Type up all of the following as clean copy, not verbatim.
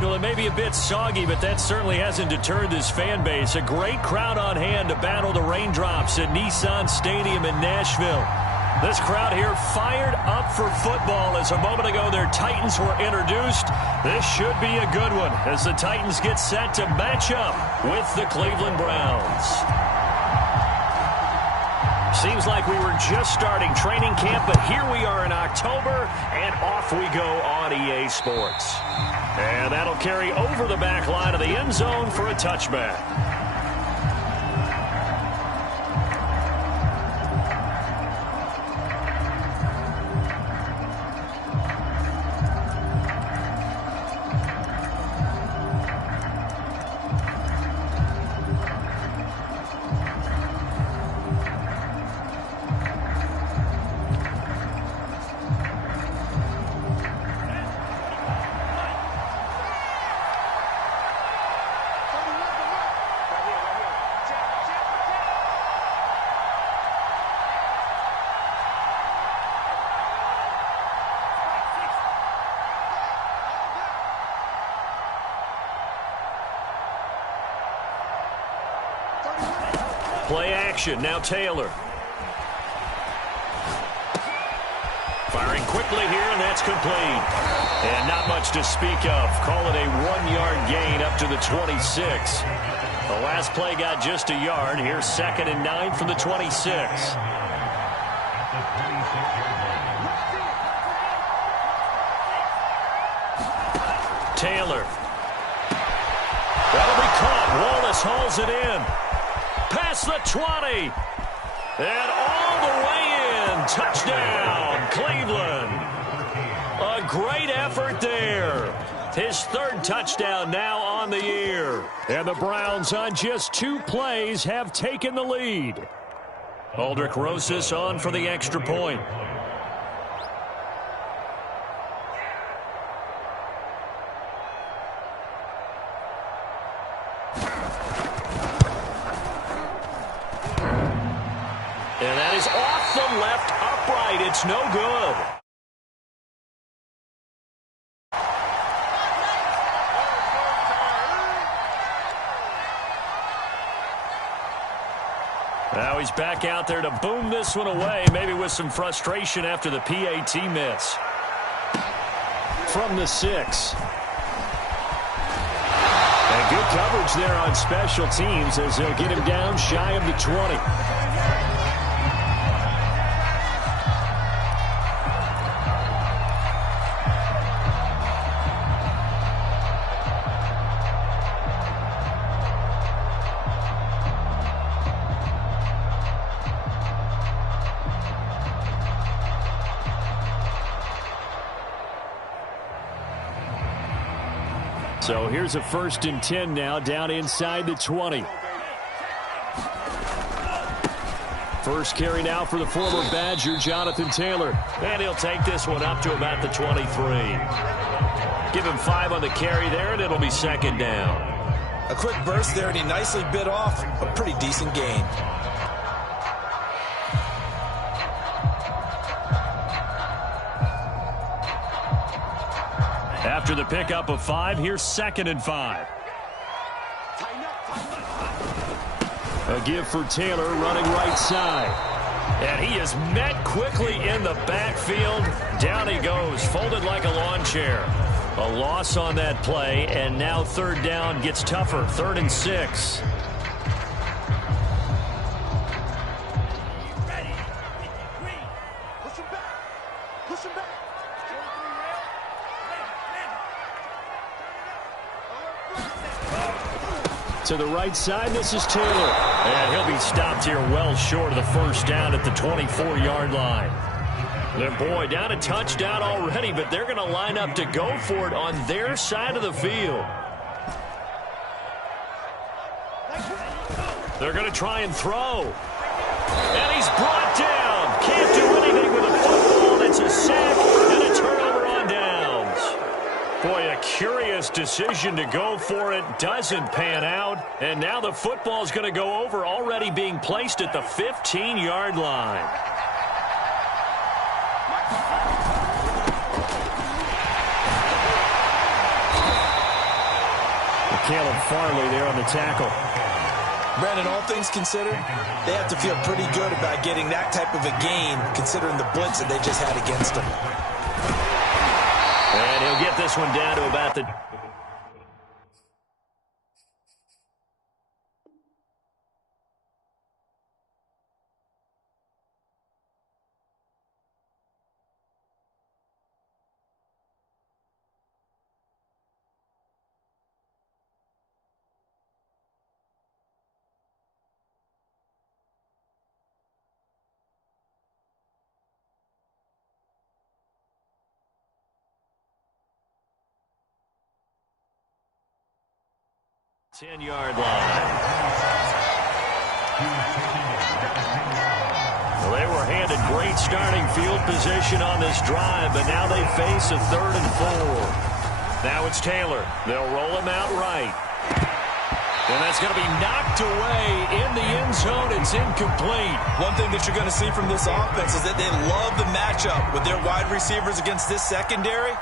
Well, it may be a bit soggy, but that certainly hasn't deterred this fan base. A great crowd on hand to battle the raindrops at Nissan Stadium in Nashville. This crowd here fired up for football as a moment ago their Titans were introduced. This should be a good one as the Titans get set to match up with the Cleveland Browns. Seems like we were just starting training camp, but here we are in October, and off we go on EA Sports. And that'll carry over the back line of the end zone for a touchback. Play action, now Taylor. Firing quickly here, and that's complete. And not much to speak of. Call it a 1-yard gain up to the 26. The last play got just a yard. Here's 2nd and 9 from the 26. Taylor. That'll be caught. Wallace hauls it in. Past the 20. And all the way in. Touchdown, Cleveland. A great effort there. His 3rd touchdown now on the year. And the Browns on just 2 plays have taken the lead. Aldrick Rosas on for the extra point. And that is off the left upright. It's no good. Now he's back out there to boom this one away, maybe with some frustration after the PAT miss. From the 6. And good coverage there on special teams as they'll get him down shy of the 20. So here's a 1st and 10 now, down inside the 20. First carry now for the former Badger, Jonathan Taylor. And he'll take this one up to about the 23. Give him 5 on the carry there, and it'll be 2nd down. A quick burst there, and he nicely bit off a pretty decent gain. After the pickup of 5, here's 2nd and 5. A give for Taylor running right side. And he is met quickly in the backfield. Down he goes, folded like a lawn chair. A loss on that play, and now 3rd down gets tougher. 3rd and 6. To the right side, this is Taylor. And he'll be stopped here well short of the 1st down at the 24-yard line. Their boy down a touchdown already, but they're going to line up to go for it on their side of the field. They're going to try and throw. And he's brought down. Can't do anything with a football. It's a sack and a turnover on downs. Boy, a curious decision to go for it. Doesn't pan out. And now the football's going to go over, already being placed at the 15-yard line. Caleb Farley there on the tackle. Brandon, all things considered, they have to feel pretty good about getting that type of a gain, considering the blitz that they just had against them. And he'll get this one down to about the... Ten-yard line. Well, they were handed great starting field position on this drive, but now they face a 3rd and 4. Now it's Taylor. They'll roll him out right. And that's going to be knocked away in the end zone. It's incomplete. One thing that you're going to see from this offense is that they love the matchup with their wide receivers against this secondary.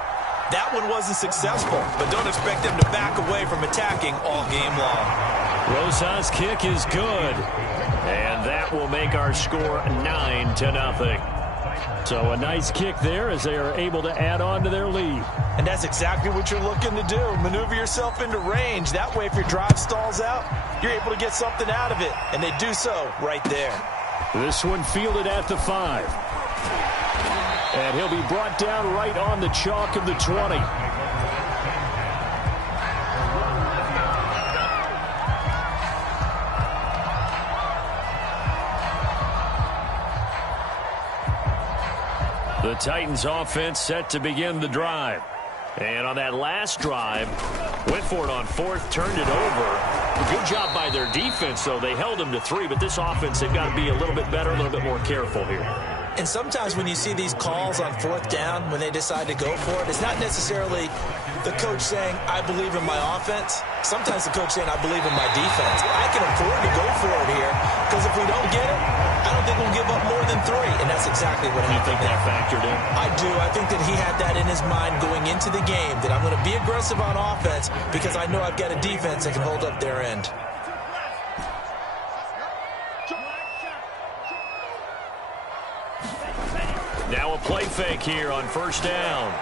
That one wasn't successful, but don't expect them to back away from attacking all game long. Rosas' kick is good, and that will make our score 9-0. So a nice kick there as they are able to add on to their lead. And that's exactly what you're looking to do. Maneuver yourself into range. That way, if your drive stalls out, you're able to get something out of it, and they do so right there. This one fielded at the 5. And he'll be brought down right on the chalk of the 20. The Titans offense set to begin the drive. And on that last drive, went for it on 4th, turned it over. Good job by their defense, though. They held them to 3, but this offense, they've got to be a little bit better, a little bit more careful here. And sometimes when you see these calls on 4th down, when they decide to go for it, it's not necessarily the coach saying, I believe in my offense. Sometimes the coach saying, I believe in my defense. I can afford to go for it here, because if we don't get it, I don't think we'll give up more than 3. And that's exactly what happened. You think that factored in? I do. I think that he had that in his mind going into the game, that I'm going to be aggressive on offense because I know I've got a defense that can hold up their end. Now a play fake here on 1st down.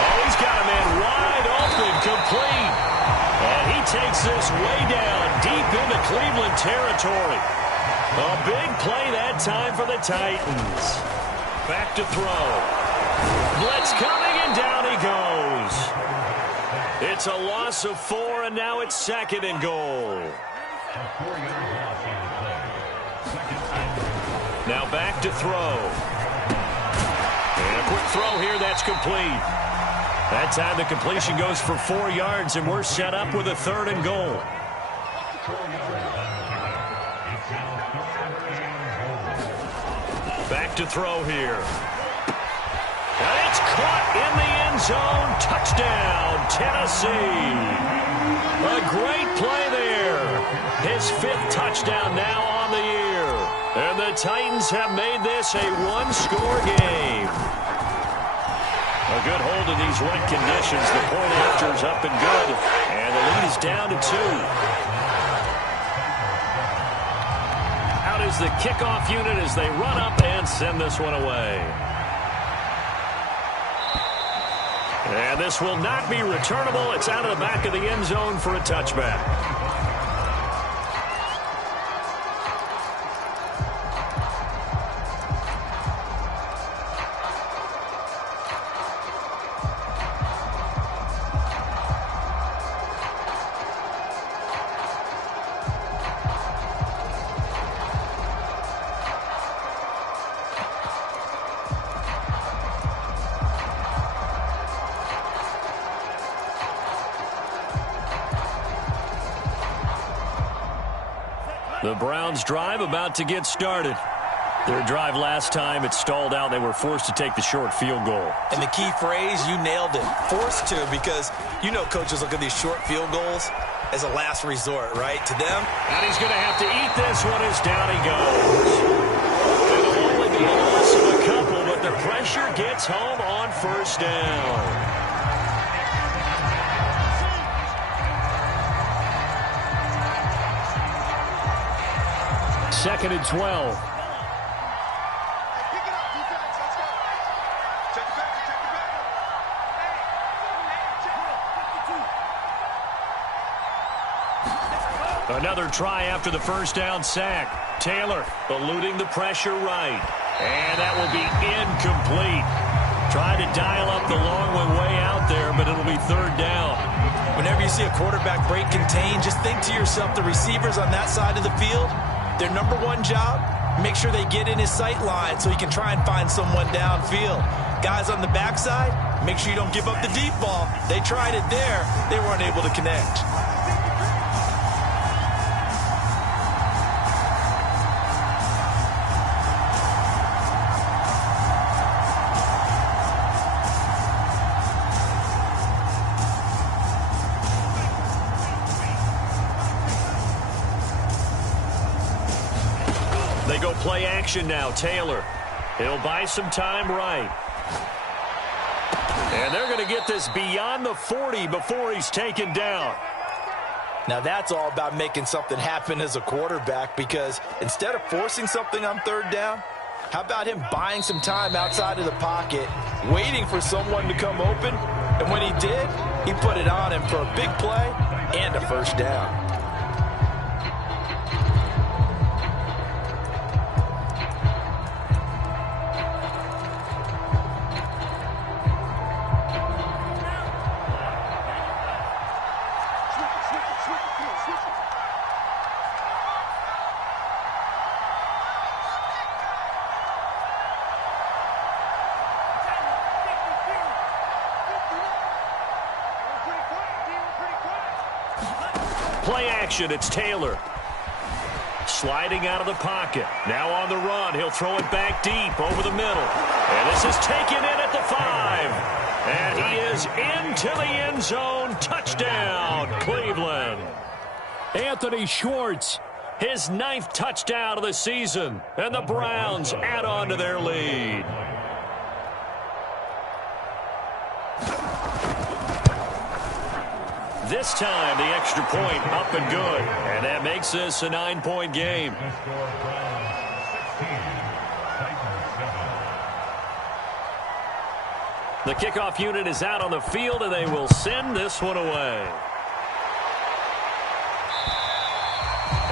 Oh, he's got a man wide open, complete. And he takes this way down, deep into Cleveland territory. A big play that time for the Titans. Back to throw. Blitz coming, and down he goes. It's a loss of 4, and now it's 2nd and goal. Now back to throw. And a quick throw here, that's complete. That time the completion goes for 4 yards, and we're set up with a 3rd and goal. Back to throw here. And it's caught in the end zone. Touchdown, Tennessee. A great play there. His 5th touchdown now on the year. And the Titans have made this a 1-score game. A good hold in these wet conditions. The point after is up and good. And the lead is down to 2. Out is the kickoff unit as they run up and send this one away. And this will not be returnable. It's out of the back of the end zone for a touchback. The Browns' drive about to get started. Their drive last time, it stalled out. They were forced to take the short field goal. And the key phrase, you nailed it. Forced to, because you know coaches look at these short field goals as a last resort, right? To them. And he's going to have to eat this one as down he goes. It'll only be a loss of a couple, but the pressure gets home on 1st down. 2nd and 12. Another try after the first down sack. Taylor eluding the pressure right. And that will be incomplete. Trying to dial up the long one way out there, but it'll be 3rd down. Whenever you see a quarterback break contain, just think to yourself, the receivers on that side of the field, their number one job, make sure they get in his sight line so he can try and find someone downfield. Guys on the backside, make sure you don't give up the deep ball. They tried it there. They weren't able to connect. They go play action now. Taylor. He'll buy some time right. And they're going to get this beyond the 40 before he's taken down. Now that's all about making something happen as a quarterback, because instead of forcing something on 3rd down, how about him buying some time outside of the pocket, waiting for someone to come open, and when he did, he put it on him for a big play and a 1st down. Play action, it's Taylor. Sliding out of the pocket. Now on the run, he'll throw it back deep over the middle. And this is taken in at the 5. And he is into the end zone. Touchdown, Cleveland. Anthony Schwartz, his 9th touchdown of the season. And the Browns add on to their lead. This time, the extra point up and good. And that makes this a 9-point game. The kickoff unit is out on the field, and they will send this one away.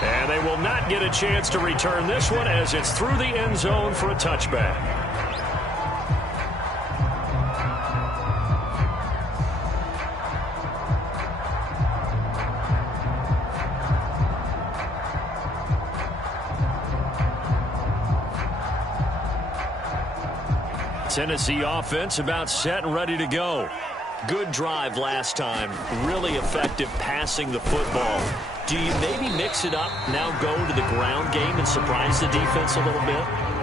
And they will not get a chance to return this one as it's through the end zone for a touchback. Tennessee offense about set and ready to go. Good drive last time. Really effective passing the football. Do you maybe mix it up, now go to the ground game and surprise the defense a little bit?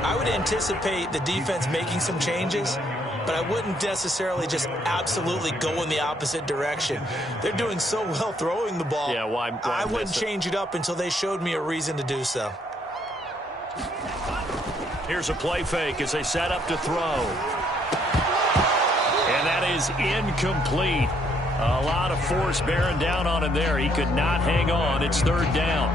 I would anticipate the defense making some changes, but I wouldn't necessarily just absolutely go in the opposite direction. They're doing so well throwing the ball. Yeah, why I wouldn't change it up until they showed me a reason to do so. Here's a play fake as they set up to throw. And that is incomplete. A lot of force bearing down on him there. He could not hang on. It's 3rd down.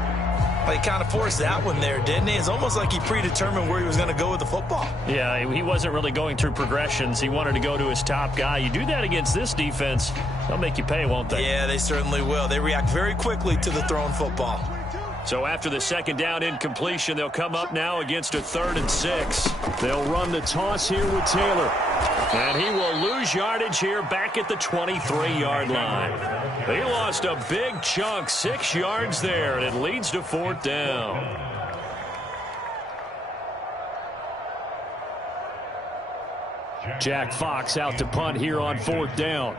Well, he kind of forced that one there, didn't he? It's almost like he predetermined where he was going to go with the football. Yeah, he wasn't really going through progressions. He wanted to go to his top guy. You do that against this defense, they'll make you pay, won't they? Yeah, they certainly will. They react very quickly to the thrown football. So after the 2nd down incompletion, they'll come up now against a 3rd and 6. They'll run the toss here with Taylor. And he will lose yardage here back at the 23-yard line. He lost a big chunk, 6 yards there, and it leads to 4th down. Jack Fox out to punt here on 4th down.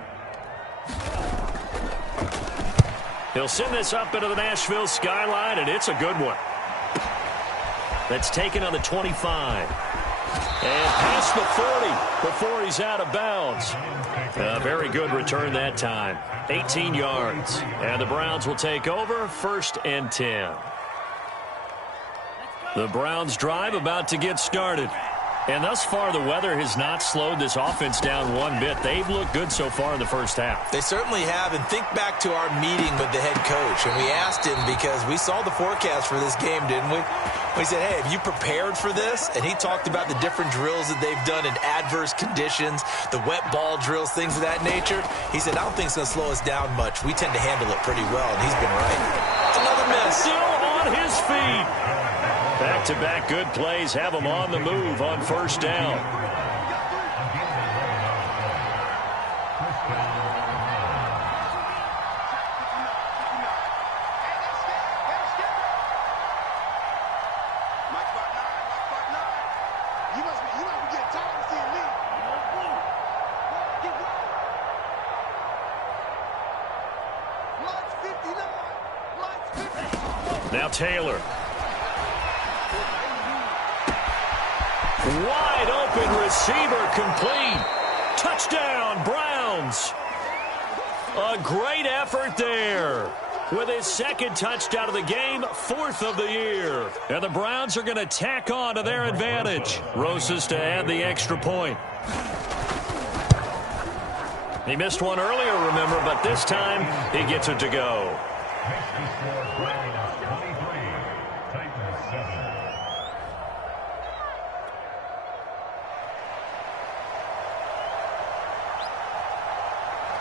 He'll send this up into the Nashville skyline, and it's a good one. That's taken on the 25. And past the 40 before he's out of bounds. A very good return that time. 18 yards. And the Browns will take over 1st and 10. The Browns drive about to get started. And thus far, the weather has not slowed this offense down one bit. They've looked good so far in the first half. They certainly have. And think back to our meeting with the head coach. And we asked him, because we saw the forecast for this game, didn't we? We said, hey, have you prepared for this? And he talked about the different drills that they've done in adverse conditions, the wet ball drills, things of that nature. He said, I don't think it's going to slow us down much. We tend to handle it pretty well, and he's been right. Another miss. Still on his feet. Back-to-back good plays have him on the move on first down. Now Taylor. Wide open receiver complete. Touchdown, Browns. A great effort there. With his second touchdown of the game, fourth of the year. And the Browns are going to tack on to their advantage. Rosas to add the extra point. He missed one earlier, remember, but this time he gets it to go.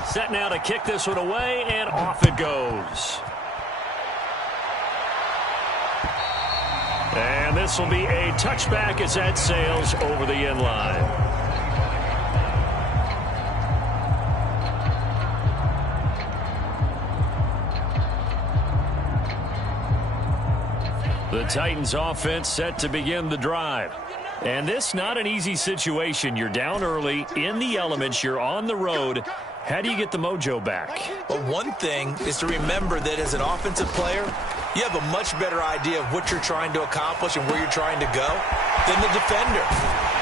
Set now to kick this one away, and off it goes. And this will be a touchback as that sails over the end line. The Titans offense set to begin the drive. And this not an easy situation. You're down early, in the elements, you're on the road. How do you get the mojo back? Well, one thing is to remember that as an offensive player, you have a much better idea of what you're trying to accomplish and where you're trying to go than the defender.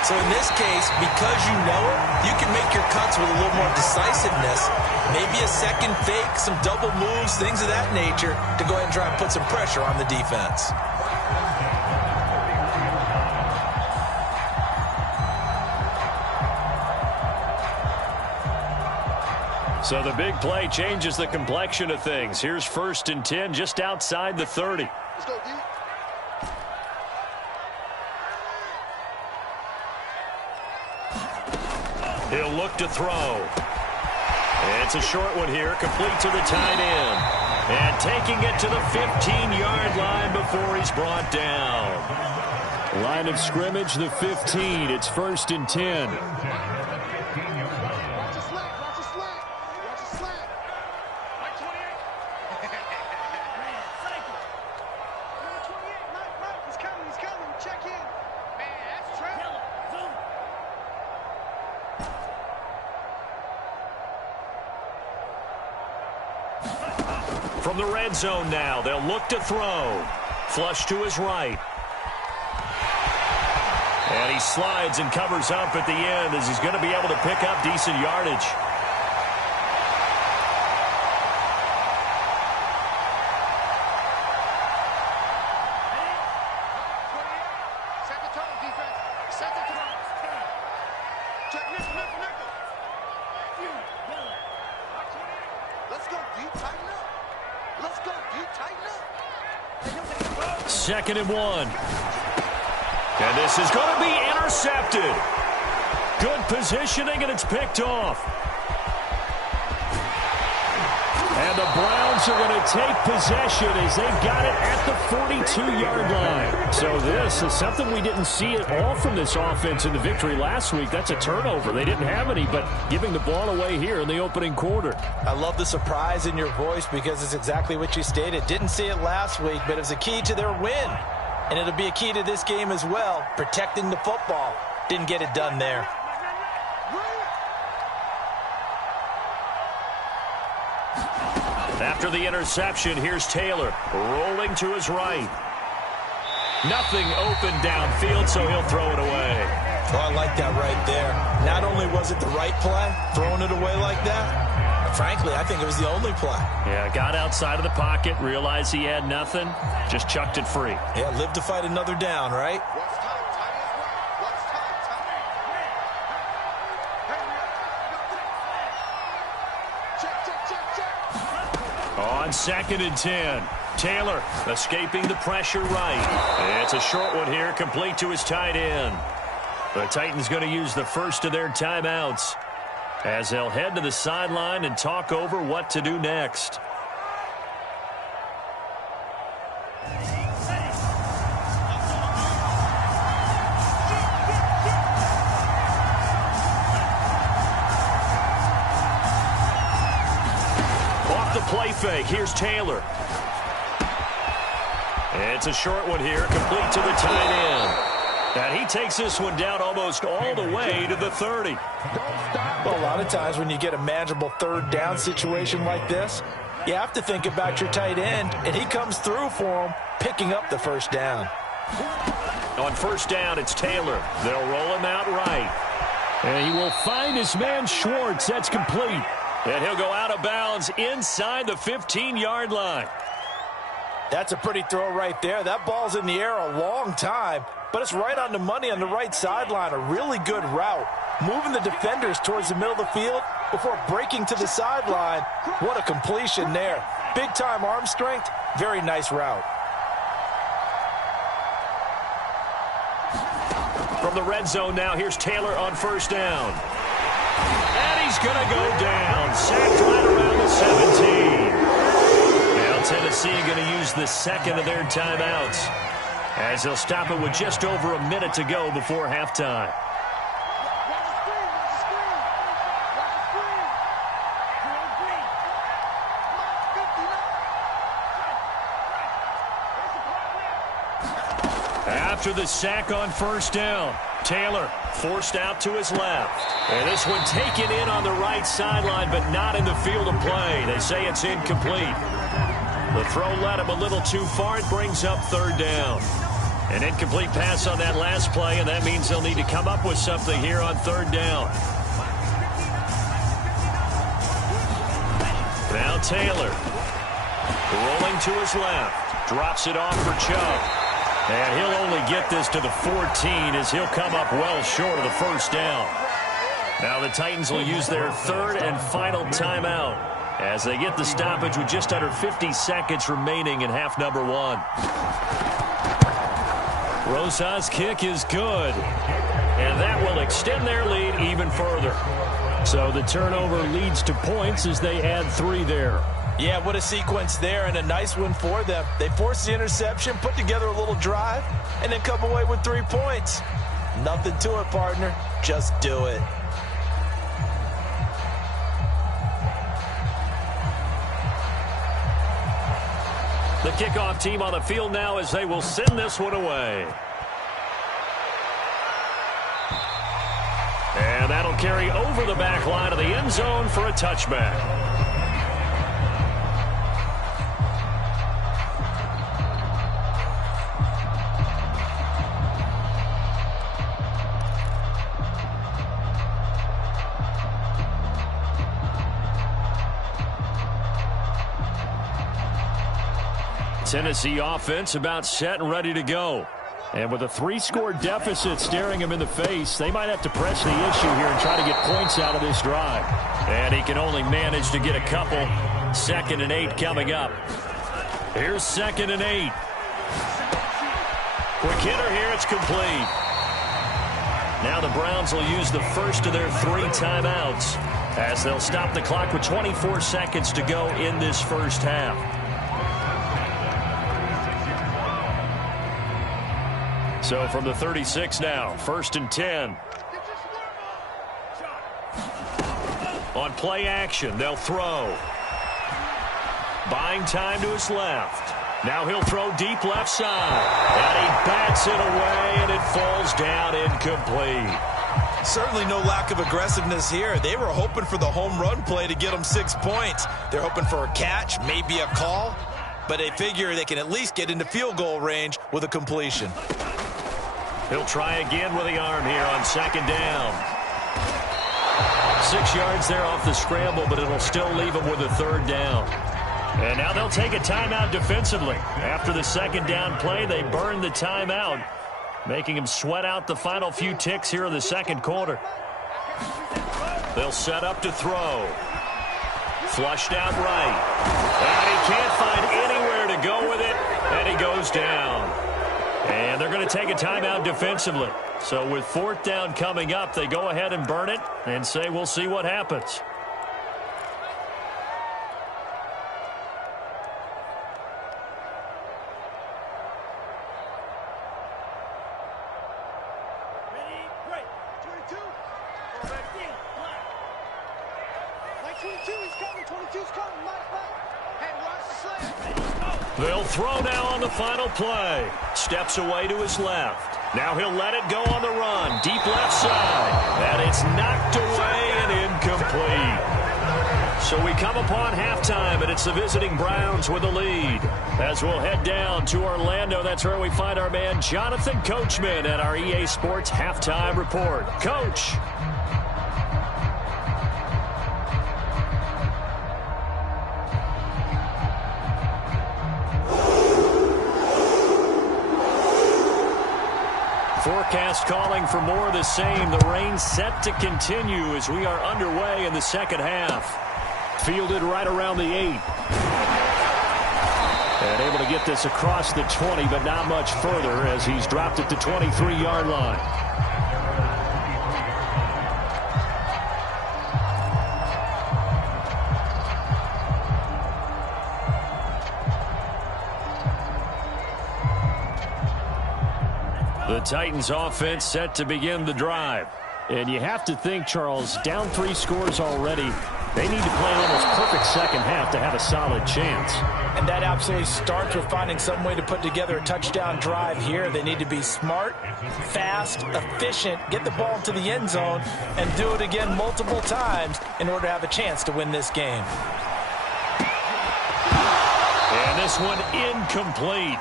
So in this case, because you know it, you can make your cuts with a little more decisiveness, maybe a second fake, some double moves, things of that nature, to go ahead and try and put some pressure on the defense. So the big play changes the complexion of things. Here's 1st and 10 just outside the 30. Let's go, D. He'll look to throw. It's a short one here, complete to the tight end. And taking it to the 15-yard line before he's brought down. Line of scrimmage, the 15. It's 1st and 10. From the red zone now, they'll look to throw. Flush to his right. And he slides and covers up at the end as he's going to be able to pick up decent yardage. Set the tone, defense. Set the tone. Check nickel. Let's go deep, tighten up. Let's go deep, tighten up. 2nd and 1. And this is going to be intercepted. Good positioning, and it's picked off. And the Browns are going to take possession as they've got it at the 42-yard line. So this is something we didn't see at all from this offense in the victory last week. That's a turnover. They didn't have any, but giving the ball away here in the opening quarter. I love the surprise in your voice because it's exactly what you stated. Didn't see it last week, but it was a key to their win. And it'll be a key to this game as well, protecting the football. Didn't get it done there. After the interception, here's Taylor rolling to his right. Nothing open downfield, so he'll throw it away. Oh, I like that right there. Not only was it the right play, throwing it away like that, but frankly, I think it was the only play. Yeah, got outside of the pocket, realized he had nothing, just chucked it free. Yeah, live to fight another down, right? Watch time, time is right. Watch time, time On 2nd and 10. Taylor escaping the pressure right. It's a short one here, complete to his tight end. The Titans going to use the first of their timeouts as they'll head to the sideline and talk over what to do next. Off the play fake, here's Taylor. It's a short one here, complete to the tight end. And he takes this one down almost all the way to the 30. Well, a lot of times when you get a manageable third down situation like this, you have to think about your tight end, and he comes through for him, picking up the first down. On first down, it's Taylor. They'll roll him out right. And he will find his man Schwartz. That's complete. And he'll go out of bounds inside the 15-yard line. That's a pretty throw right there. That ball's in the air a long time, but it's right on the money on the right sideline. A really good route. Moving the defenders towards the middle of the field before breaking to the sideline. What a completion there. Big-time arm strength. Very nice route. From the red zone now, here's Taylor on first down. And he's going to go down. Sacked right around the 17. Now Tennessee going to use the second of their timeouts as they'll stop it with just over a minute to go before halftime. After the sack on first down, Taylor forced out to his left. And this one taken in on the right sideline, but not in the field of play. They say it's incomplete. The throw led him a little too far. It brings up third down. An incomplete pass on that last play, and that means they'll need to come up with something here on third down. Now Taylor rolling to his left. Drops it off for Chubb. And he'll only get this to the 14 as he'll come up well short of the first down. Now the Titans will use their third and final timeout as they get the stoppage with just under 50 seconds remaining in half number one. Rosas' kick is good, and that will extend their lead even further. So the turnover leads to points as they add 3 there. Yeah, what a sequence there, and a nice one for them. They forced the interception, put together a little drive, and then come away with 3 points. Nothing to it, partner. Just do it. The kickoff team on the field now as they will send this one away. And that'll carry over the back line of the end zone for a touchback. Tennessee offense about set and ready to go. And with a 3-score deficit staring him in the face, they might have to press the issue here and try to get points out of this drive. And he can only manage to get a couple. 2nd and 8 coming up. Here's 2nd and 8. Quick hitter here, it's complete. Now the Browns will use the first of their 3 timeouts as they'll stop the clock with 24 seconds to go in this first half. So from the 36 now, 1st and 10. On play action, they'll throw. Buying time to his left. Now he'll throw deep left side. And he bats it away, and it falls down incomplete. Certainly no lack of aggressiveness here. They were hoping for the home run play to get them 6 points. They're hoping for a catch, maybe a call. But they figure they can at least get into field goal range with a completion. He'll try again with the arm here on 2nd down. 6 yards there off the scramble, but it'll still leave him with a 3rd down. And now they'll take a timeout defensively. After the 2nd down play, they burn the timeout, making him sweat out the final few ticks here in the 2nd quarter. They'll set up to throw. Flushed out right. And he can't find anywhere to go with it, and he goes down. And they're going to take a timeout defensively. So with 4th down coming up, they go ahead and burn it and say we'll see what happens. They'll throw now on the final play. Steps away to his left. Now he'll let it go on the run. Deep left side. And it's knocked away and incomplete. So we come upon halftime, and it's the visiting Browns with the lead. As we'll head down to Orlando, that's where we find our man Jonathan Coachman at our EA Sports Halftime Report. Coach. Forecast calling for more of the same. The rain set to continue as we are underway in the second half. Fielded right around the 8. And able to get this across the 20, but not much further as he's dropped it to 23-yard line. The Titans offense set to begin the drive. And you have to think, Charles, down 3 scores already. They need to play an almost perfect second half to have a solid chance. And that absolutely starts with finding some way to put together a touchdown drive here. They need to be smart, fast, efficient, get the ball to the end zone, and do it again multiple times in order to have a chance to win this game. And this one incomplete.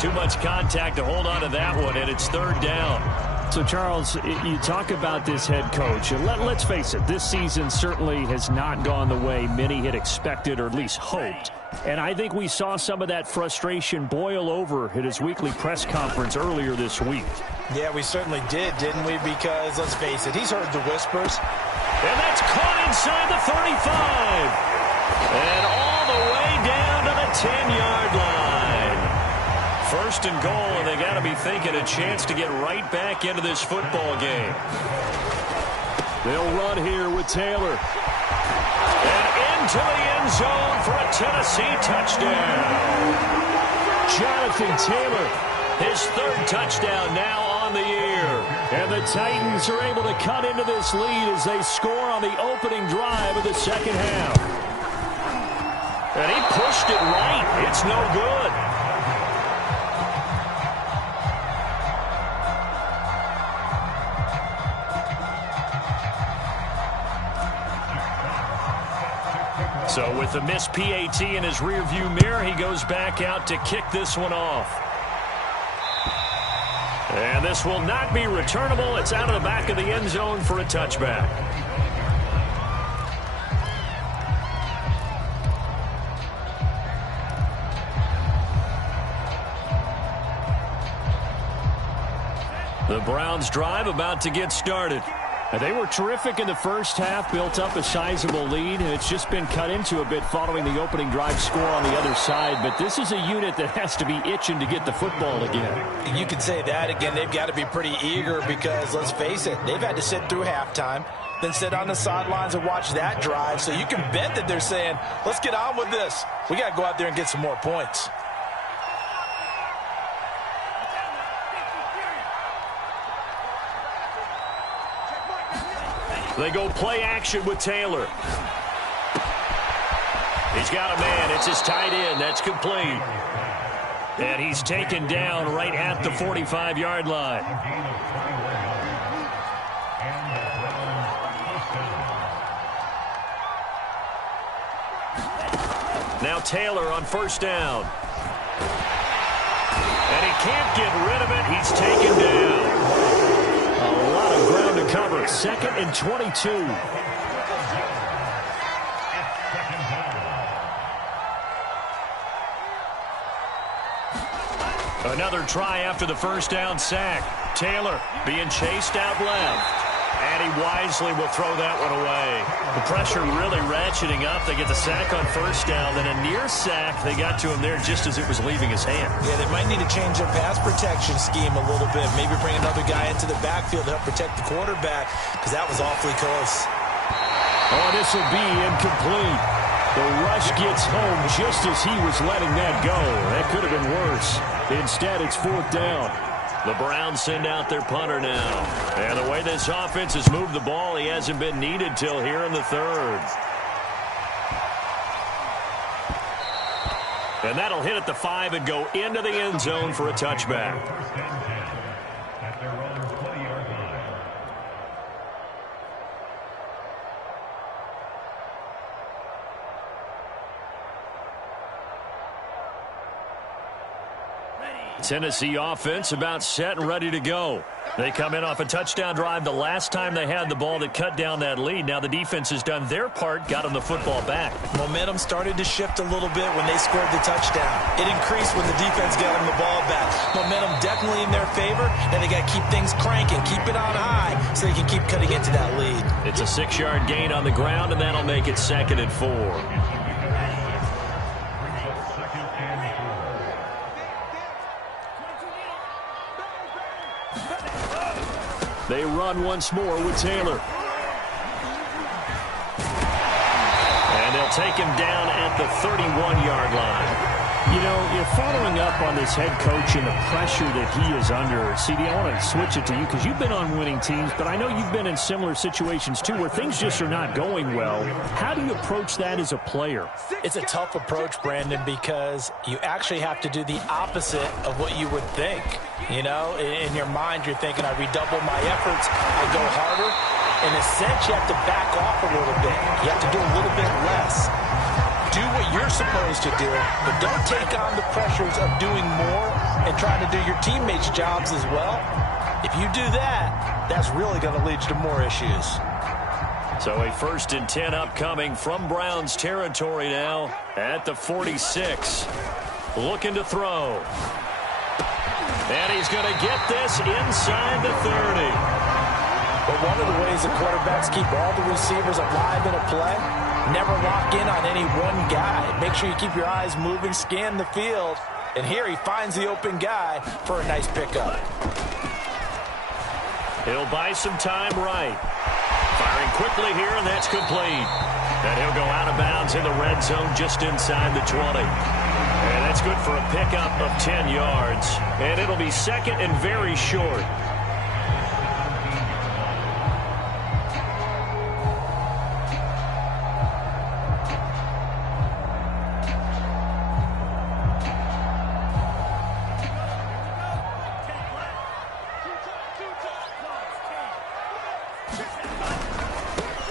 Too much contact to hold on to that one, and it's 3rd down. So, Charles, you talk about this head coach, and let's face it, this season certainly has not gone the way many had expected or at least hoped. And I think we saw some of that frustration boil over at his weekly press conference earlier this week. Yeah, we certainly did, didn't we? Because, let's face it, he's heard the whispers. And that's caught inside the 35. And all the way down to the 10-yard line. 1st and goal, and they got to be thinking a chance to get right back into this football game. They'll run here with Taylor. And into the end zone for a Tennessee touchdown. Jonathan Taylor, his 3rd touchdown now on the year. And the Titans are able to cut into this lead as they score on the opening drive of the second half. And he pushed it right. It's no good. So with the missed PAT in his rearview mirror, he goes back out to kick this one off. And this will not be returnable. It's out of the back of the end zone for a touchback. The Browns drive about to get started. They were terrific in the first half, built up a sizable lead, and it's just been cut into a bit following the opening drive score on the other side. But this is a unit that has to be itching to get the football again. You could say that again. They've got to be pretty eager because, let's face it, they've had to sit through halftime, then sit on the sidelines and watch that drive. So you can bet that they're saying, let's get on with this. We got to go out there and get some more points. They go play action with Taylor. He's got a man. It's his tight end. That's complete. And he's taken down right at the 45-yard line. Now Taylor on 1st down. And he can't get rid of it. He's taken down. A lot of ground to cover. 2nd and 22. Another try after the 1st down sack. Taylor being chased out left. And he wisely will throw that one away. The pressure really ratcheting up. They get the sack on first down. Then a near sack. They got to him there just as it was leaving his hand. Yeah, they might need to change their pass protection scheme a little bit. Maybe bring another guy into the backfield to help protect the quarterback, because that was awfully close. Oh, this will be incomplete. The rush gets home just as he was letting that go. That could have been worse. Instead, it's fourth down. The Browns send out their punter now. And the way this offense has moved the ball, he hasn't been needed till here in the third. And that'll hit at the 5 and go into the end zone for a touchback. Tennessee offense about set and ready to go. They come in off a touchdown drive the last time they had the ball that cut down that lead. Now the defense has done their part, got them the football back. Momentum started to shift a little bit when they scored the touchdown. It increased when the defense got them the ball back. Momentum definitely in their favor, and they got to keep things cranking, keep it on high so they can keep cutting into that lead. It's a 6-yard gain on the ground, and that'll make it 2nd and 4. They run once more with Taylor. And they'll take him down at the 31-yard line. You know, you're following up on this head coach and the pressure that he is under. CD, I want to switch it to you because you've been on winning teams, but I know you've been in similar situations too where things just are not going well. How do you approach that as a player? It's a tough approach, Brandon, because you actually have to do the opposite of what you would think. You know, in your mind, you're thinking, I redouble my efforts, I go harder. In a sense, you have to back off a little bit. You have to do a little bit less. Do what you're supposed to do, but don't take on the pressures of doing more and trying to do your teammates' jobs as well. If you do that, that's really going to lead to more issues. So a 1st and 10 upcoming from Browns territory now at the 46. Looking to throw. And he's going to get this inside the 30. But one of the ways the quarterbacks keep all the receivers alive in a play, never lock in on any one guy. Make sure you keep your eyes moving, scan the field. And here he finds the open guy for a nice pickup. He'll buy some time right. Firing quickly here, and that's complete. And he'll go out of bounds in the red zone just inside the 20. And that's good for a pickup of 10 yards. And it'll be 2nd and very short.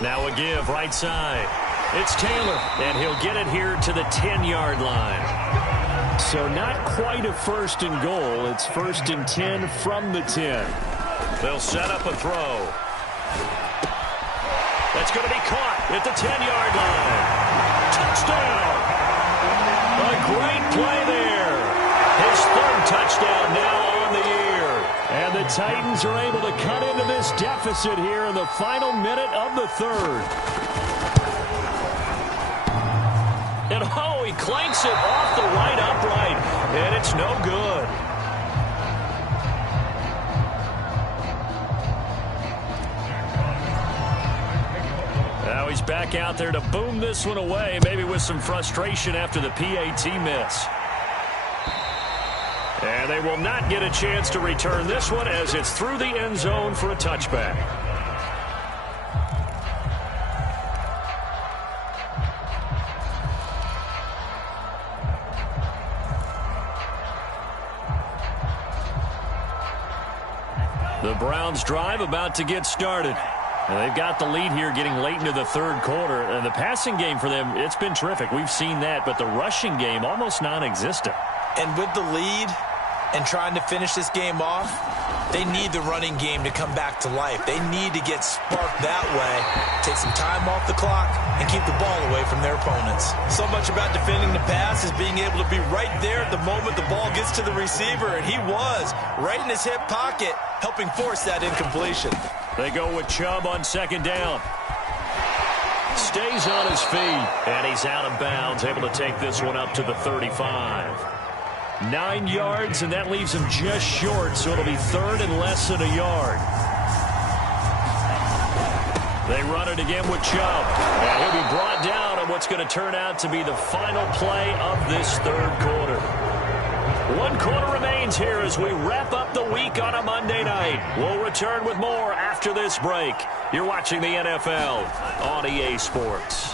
Now a give right side. It's Taylor, and he'll get it here to the 10-yard line. So not quite a 1st and goal. It's 1st and 10 from the 10. They'll set up a throw. That's going to be caught at the 10-yard line. Touchdown! A great play there. His 3rd touchdown now on the year. And the Titans are able to cut into this deficit here in the final minute of the 3rd. And oh, he clanks it off the right upright, and it's no good. Now he's back out there to boom this one away, maybe with some frustration after the PAT miss. And they will not get a chance to return this one as it's through the end zone for a touchback. The Browns drive about to get started. And they've got the lead here getting late into the 3rd quarter. And the passing game for them, it's been terrific. We've seen that, but the rushing game almost non-existent. And with the lead and trying to finish this game off, They need the running game to come back to life. They need to get sparked that way, take some time off the clock, and keep the ball away from their opponents. So much about defending the pass is being able to be right there at the moment the ball gets to the receiver, and he was right in his hip pocket, helping force that incompletion. They go with Chubb on second down. Stays on his feet, and he's out of bounds, able to take this one up to the 35. 9 yards, and that leaves him just short, so it'll be third and less than a yard. They run it again with Chubb, and he'll be brought down on what's going to turn out to be the final play of this third quarter. 1 quarter remains here as we wrap up the week on a Monday night. We'll return with more after this break. You're watching the NFL on EA Sports.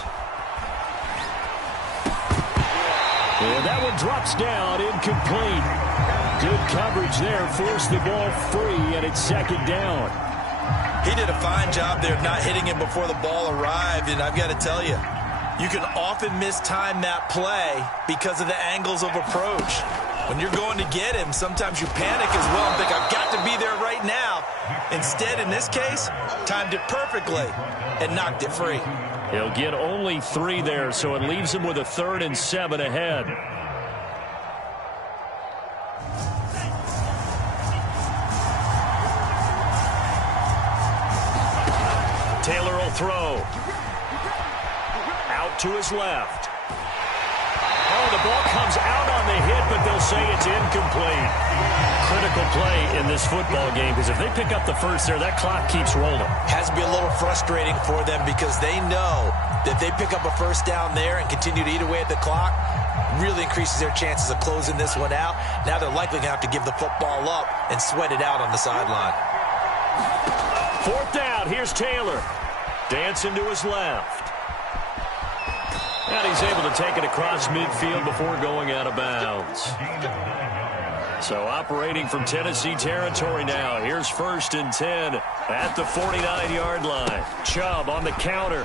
And that one drops down, incomplete. Good coverage there, forced the ball free, and it's second down. He did a fine job there of not hitting him before the ball arrived, and I've got to tell you, you can often mistime that play because of the angles of approach. When you're going to get him, sometimes you panic as well and think, I've got to be there right now. Instead, in this case, timed it perfectly and knocked it free. He'll get only 3 there, so it leaves him with a 3rd and 7 ahead. Taylor will throw. Out to his left. Oh, the ball comes out on the hit, but they'll say it's incomplete. Critical play in this football game, because if they pick up the first there, that clock keeps rolling. Has to be a little frustrating for them because they know that if they pick up a first down there and continue to eat away at the clock, really increases their chances of closing this one out. Now they're likely going to have to give the football up and sweat it out on the sideline. 4th down, here's Taylor. Dancing to his left. And he's able to take it across midfield before going out of bounds. So operating from Tennessee territory now. Here's 1st and 10 at the 49-yard line. Chubb on the counter.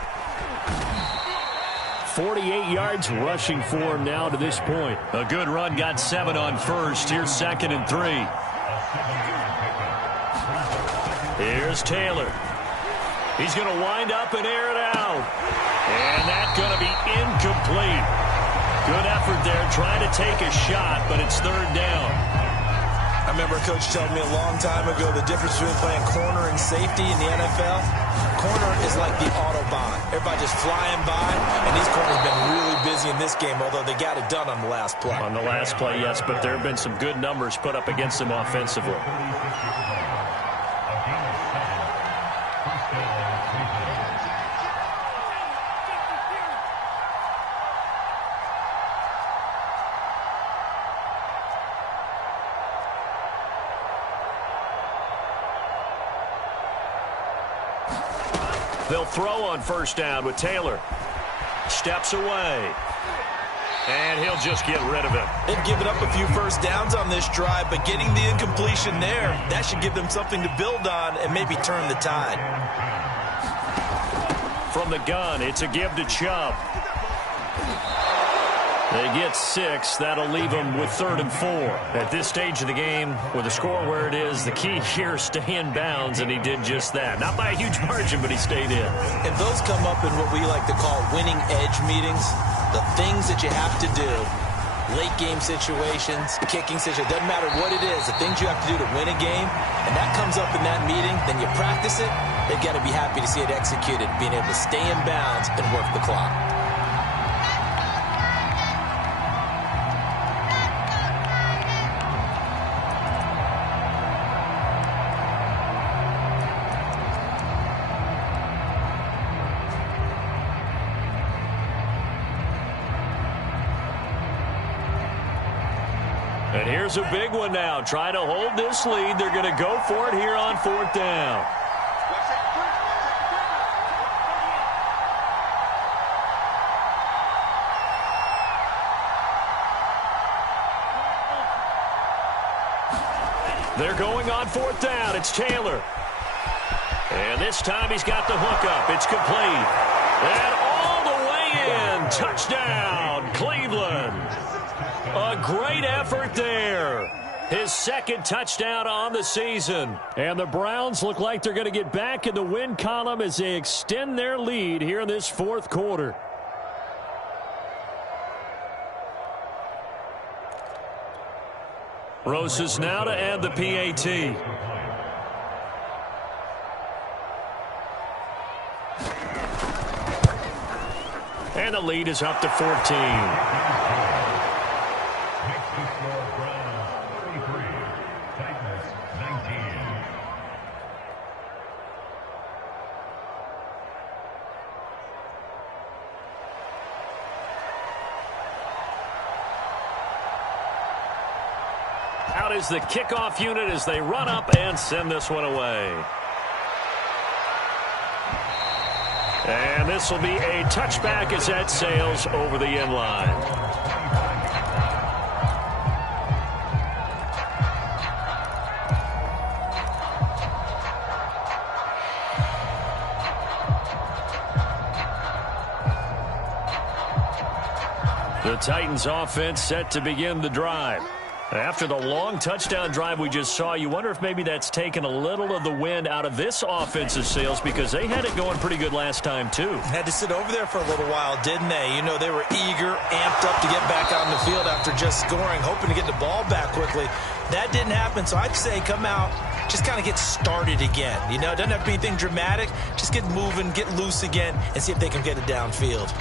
48 yards rushing for him now to this point. A good run, got 7 on first. Here's 2nd and 3. Here's Taylor. He's going to wind up and air it out. And that's going to be incomplete. Good effort there, trying to take a shot, but it's 3rd down. I remember a coach telling me a long time ago the difference between playing corner and safety in the NFL. Corner is like the Autobahn. Everybody just flying by, and these corners have been really busy in this game, although they got it done on the last play. On the last play, yes, but there have been some good numbers put up against them offensively. They'll throw on 1st down with Taylor. Steps away. And he'll just get rid of it. They've given up a few first downs on this drive, but getting the incompletion there, that should give them something to build on and maybe turn the tide. From the gun, it's a give to Chubb. They get 6. That'll leave them with 3rd and 4. At this stage of the game, with the score where it is, the key here is stay in bounds, and he did just that. Not by a huge margin, but he stayed in. And those come up in what we like to call winning edge meetings. The things that you have to do, late game situations, kicking situations, doesn't matter what it is, the things you have to do to win a game, and that comes up in that meeting, then you practice it, they've got to be happy to see it executed, being able to stay in bounds and work the clock. And here's a big one now. Trying to hold this lead. They're going to go for it here on 4th down. They're going on 4th down. It's Taylor. And this time he's got the hook up. It's complete. And all the way in. Touchdown, Cleveland. A great effort there. His second touchdown on the season. And the Browns look like they're going to get back in the win column as they extend their lead here in this fourth quarter. Rosas now to add the PAT. And the lead is up to 14. Out is the kickoff unit as they run up and send this one away. And this will be a touchback as that sails over the end line. The Titans offense set to begin the drive. After the long touchdown drive we just saw, you wonder if maybe that's taken a little of the wind out of this offensive sails because they had it going pretty good last time, too. Had to sit over there for a little while, didn't they? You know, they were eager, amped up to get back on the field after just scoring, hoping to get the ball back quickly. That didn't happen, so I'd say come out, just kind of get started again. You know, it doesn't have to be anything dramatic. Just get moving, get loose again, and see if they can get it downfield.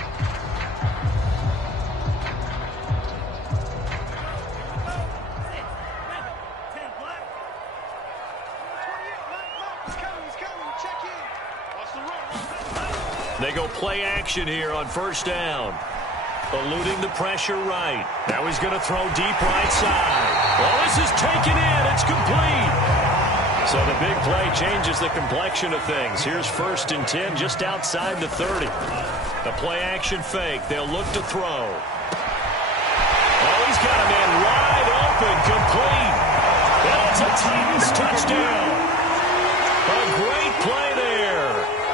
They go play action here on first down. Eluding the pressure right. Now he's going to throw deep right side. Well, this is taken in. It's complete. So the big play changes the complexion of things. Here's 1st and 10 just outside the 30. The play action fake. They'll look to throw. Oh, he's got a man wide open. Complete. And it's a Titans touchdown. A great play there.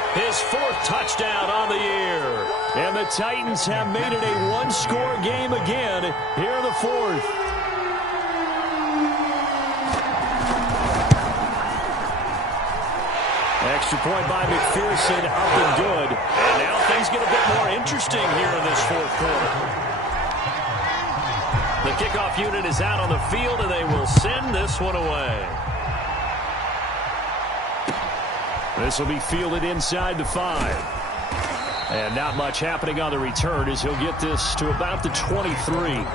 His 4th touchdown on the year. And the Titans have made it a one-score game again here in the 4th. Extra point by McPherson, up and good. And now things get a bit more interesting here in this 4th quarter. The kickoff unit is out on the field, and they will send this one away. This will be fielded inside the 5. And not much happening on the return as he'll get this to about the 23.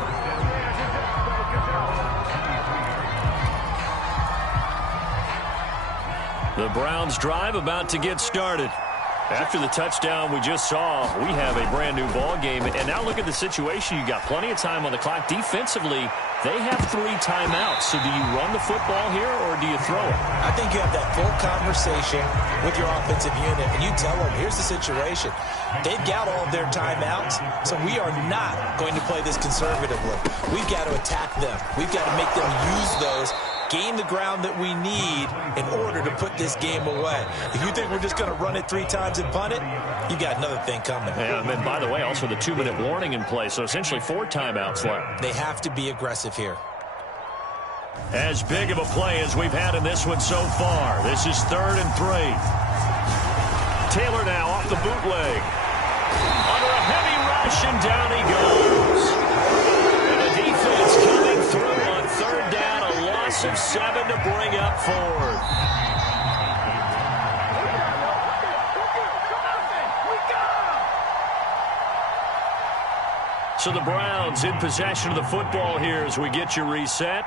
The Browns drive about to get started. After the touchdown we just saw, we have a brand new ball game. And now look at the situation. You got plenty of time on the clock. Defensively, they have 3 timeouts. So do you run the football here or do you throw it? I think you have that full conversation with your offensive unit, and you tell them, here's the situation. They've got all of their timeouts, so we are not going to play this conservatively. We've got to attack them. We've got to make them use those, gain the ground that we need in order to put this game away. If you think we're just going to run it 3 times and punt it, you got another thing coming. And then, by the way, also the 2-minute warning in play, so essentially 4 timeouts left. They have to be aggressive here. As big of a play as we've had in this one so far. This is 3rd and 3. Taylor now off the bootleg. Under a heavy rush, and down he goes. And the defense coming through on 3rd down, a loss of 7 to bring up 4th. So the Browns in possession of the football here as we get you reset.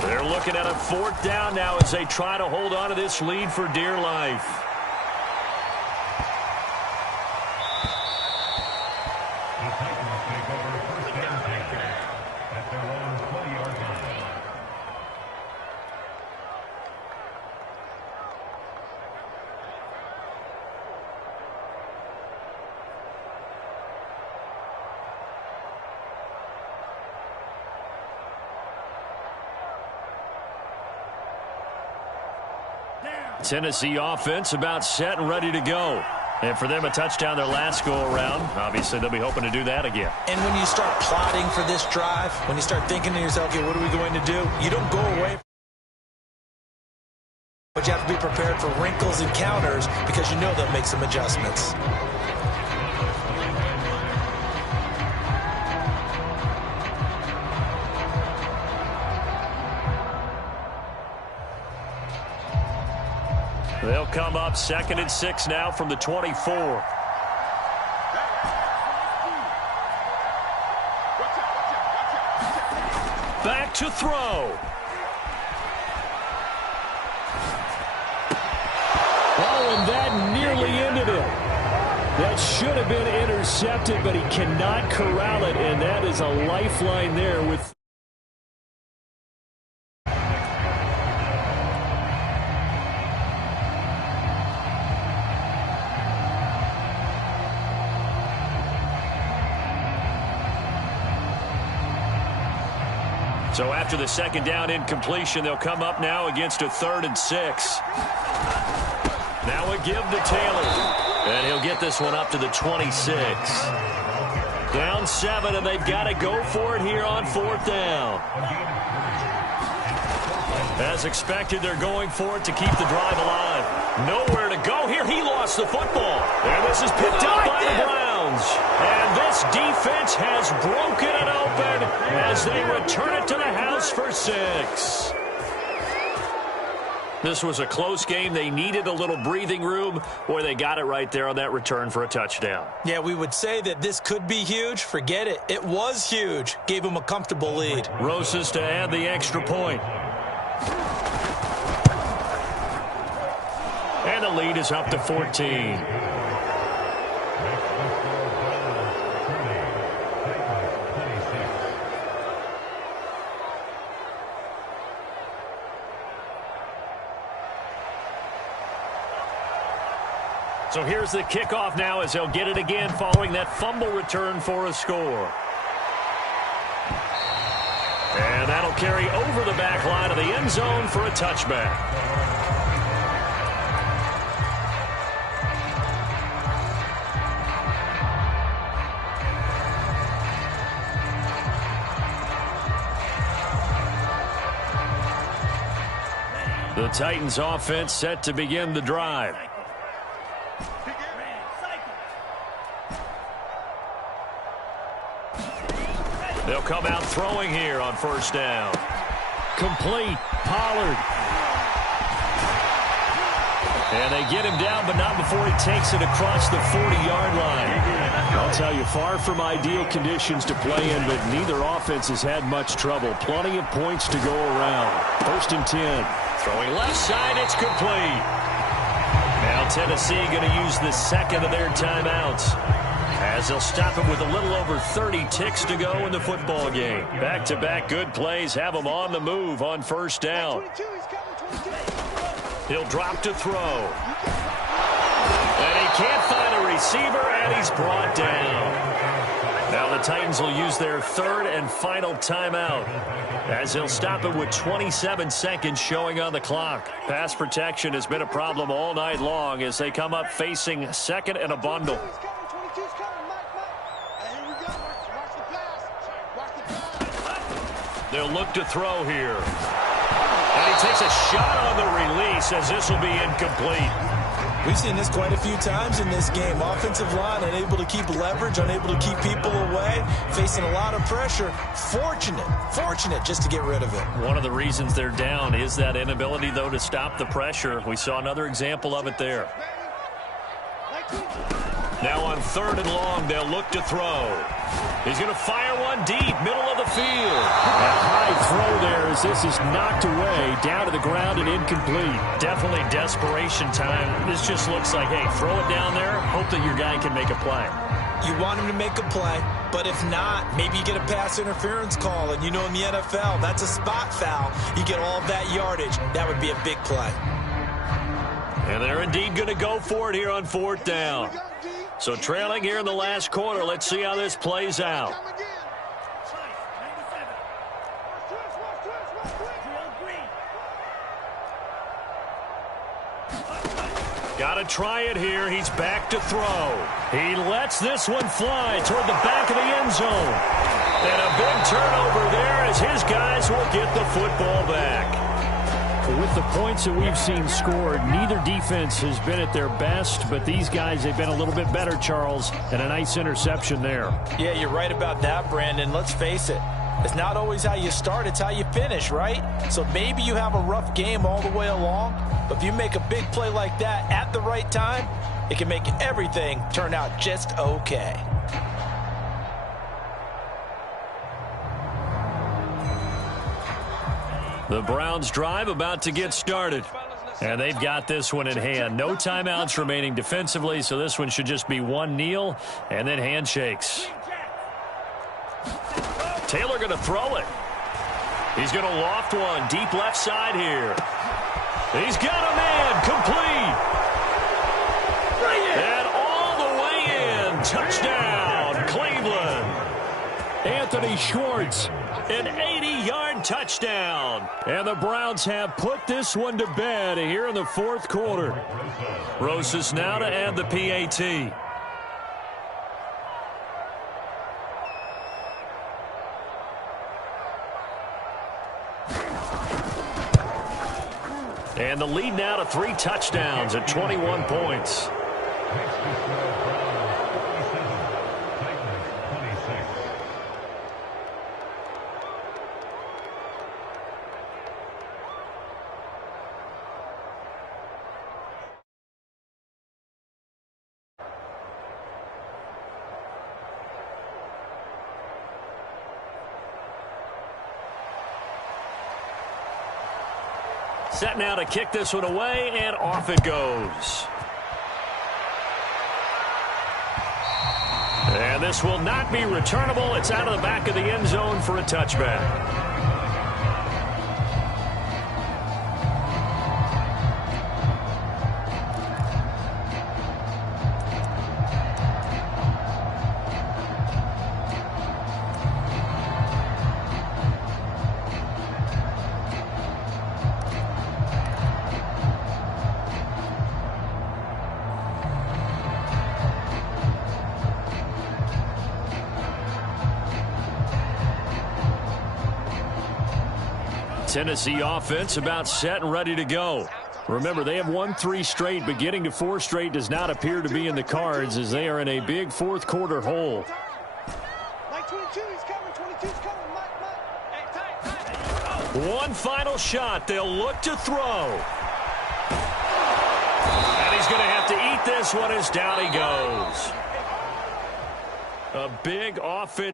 They're looking at a 4th down now as they try to hold on to this lead for dear life. Tennessee offense about set and ready to go. And for them, a touchdown their last go-around. Obviously, they'll be hoping to do that again. And when you start plotting for this drive, when you start thinking to yourself, okay, what are we going to do? You don't go away. But you have to be prepared for wrinkles and counters because you know they'll make some adjustments. They'll come up 2nd and 6 now from the 24. Back to throw. Oh, and that nearly ended it. That should have been intercepted, but he cannot corral it, and that is a lifeline there with... So after the second down incompletion, they'll come up now against a 3rd and 6. Now a give to Taylor. And he'll get this one up to the 26. Down 7, and they've got to go for it here on 4th down. As expected, they're going for it to keep the drive alive. Nowhere to go here. He lost the football. And this is picked up by the Browns. And this defense has broken it open as they return it to the house for 6. This was a close game. They needed a little breathing room. Boy, they got it right there on that return for a touchdown. Yeah, we would say that this could be huge. Forget it. It was huge. Gave them a comfortable lead. Rosas to add the extra point. And the lead is up to 14. So here's the kickoff now as they'll get it again following that fumble return for a score. And that'll carry over the back line of the end zone for a touchback. The Titans offense set to begin the drive. They'll come out throwing here on 1st down. Complete. Pollard. And they get him down, but not before he takes it across the 40-yard line. I'll tell you, far from ideal conditions to play in, but neither offense has had much trouble. Plenty of points to go around. 1st and 10. Throwing left side, it's complete. Now Tennessee going to use the second of their timeouts, as they'll stop him with a little over 30 ticks to go in the football game. Back-to-back good plays have him on the move on 1st down. He'll drop to throw. And he can't find a receiver, and he's brought down. Now the Titans will use their 3rd and final timeout, as they'll stop it with 27 seconds showing on the clock. Pass protection has been a problem all night long as they come up facing 2nd and a bundle. They'll look to throw here. And he takes a shot on the release as this will be incomplete. We've seen this quite a few times in this game. Offensive line unable to keep leverage, unable to keep people away, facing a lot of pressure. Fortunate just to get rid of it. One of the reasons they're down is that inability, though, to stop the pressure. We saw another example of it there. Now on 3rd and long, they'll look to throw. He's going to fire one deep, middle of the field. A high throw there as this is knocked away, down to the ground and incomplete. Definitely desperation time. This just looks like, hey, throw it down there, hope that your guy can make a play. You want him to make a play, but if not, maybe you get a pass interference call, and you know in the NFL, that's a spot foul. You get all of that yardage. That would be a big play. And they're indeed going to go for it here on 4th down. So trailing here in the last quarter, let's see how this plays out. Got to try it here. He's back to throw. He lets this one fly toward the back of the end zone. And a big turnover there as his guys will get the football back. With the points that we've seen scored, neither defense has been at their best, but these guys, they've been a little bit better, Charles, and a nice interception there. Yeah, you're right about that, Brandon. Let's face it. It's not always how you start, it's how you finish, right? So maybe you have a rough game all the way along, but if you make a big play like that at the right time, it can make everything turn out just okay. The Browns drive about to get started. And they've got this one in hand. No timeouts remaining defensively, so this one should just be one kneel and then handshakes. Taylor going to throw it. He's going to loft one deep left side here. He's got a man complete. And all the way in. Touchdown, Cleveland. Anthony Schwartz. An 80-yard touchdown. And the Browns have put this one to bed here in the fourth quarter. Rosas now to add the PAT. And the lead now to 3 touchdowns at 21 points. Set now to kick this one away, and off it goes. And this will not be returnable. It's out of the back of the end zone for a touchback. Tennessee offense about set and ready to go. Remember, they have won 3 straight, but getting to 4 straight does not appear to be in the cards as they are in a big fourth quarter hole. One final shot. They'll look to throw. And he's going to have to eat this one as down he goes. A big offense.